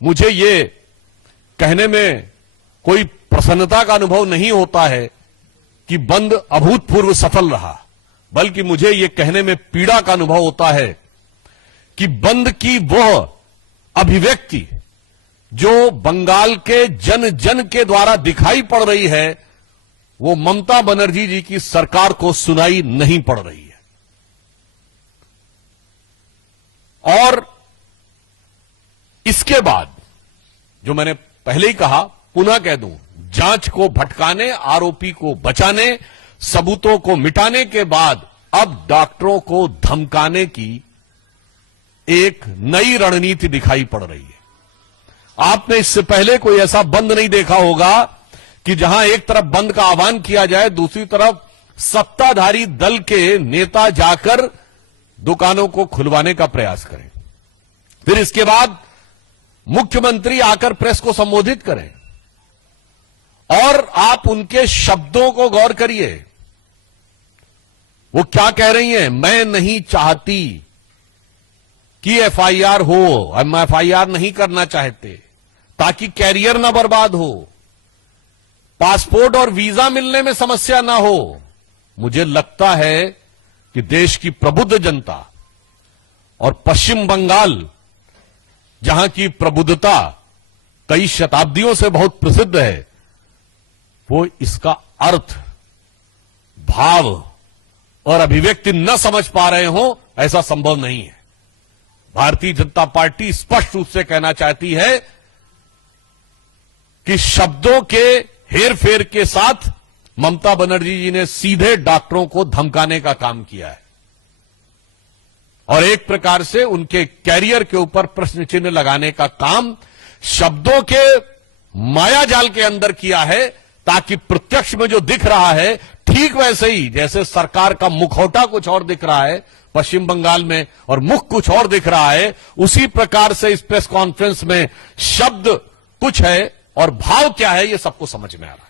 मुझे ये कहने में कोई प्रसन्नता का अनुभव नहीं होता है कि बंद अभूतपूर्व सफल रहा, बल्कि मुझे ये कहने में पीड़ा का अनुभव होता है कि बंद की वह अभिव्यक्ति जो बंगाल के जन जन के द्वारा दिखाई पड़ रही है, वो ममता बनर्जी जी की सरकार को सुनाई नहीं पड़ रही है। और इसके बाद जो मैंने पहले ही कहा, पुनः कह दूं, जांच को भटकाने, आरोपी को बचाने, सबूतों को मिटाने के बाद अब डॉक्टरों को धमकाने की एक नई रणनीति दिखाई पड़ रही है। आपने इससे पहले कोई ऐसा बंद नहीं देखा होगा कि जहां एक तरफ बंद का आह्वान किया जाए, दूसरी तरफ सत्ताधारी दल के नेता जाकर दुकानों को खुलवाने का प्रयास करें, फिर इसके बाद मुख्यमंत्री आकर प्रेस को संबोधित करें और आप उनके शब्दों को गौर करिए। वो क्या कह रही हैं? मैं नहीं चाहती कि एफआईआर हो, हम एफआईआर नहीं करना चाहते ताकि कैरियर ना बर्बाद हो, पासपोर्ट और वीजा मिलने में समस्या ना हो। मुझे लगता है कि देश की प्रबुद्ध जनता और पश्चिम बंगाल, जहां की प्रबुद्धता कई शताब्दियों से बहुत प्रसिद्ध है, वो इसका अर्थ, भाव और अभिव्यक्ति न समझ पा रहे हो, ऐसा संभव नहीं है। भारतीय जनता पार्टी स्पष्ट रूप से कहना चाहती है कि शब्दों के हेरफेर के साथ ममता बनर्जी जी ने सीधे डॉक्टरों को धमकाने का काम किया है और एक प्रकार से उनके कैरियर के ऊपर प्रश्न चिन्ह लगाने का काम शब्दों के मायाजाल के अंदर किया है, ताकि प्रत्यक्ष में जो दिख रहा है ठीक वैसे ही जैसे सरकार का मुखौटा कुछ और दिख रहा है पश्चिम बंगाल में और मुख कुछ और दिख रहा है, उसी प्रकार से इस प्रेस कॉन्फ्रेंस में शब्द कुछ है और भाव क्या है, ये सबको समझ में आ रहा है।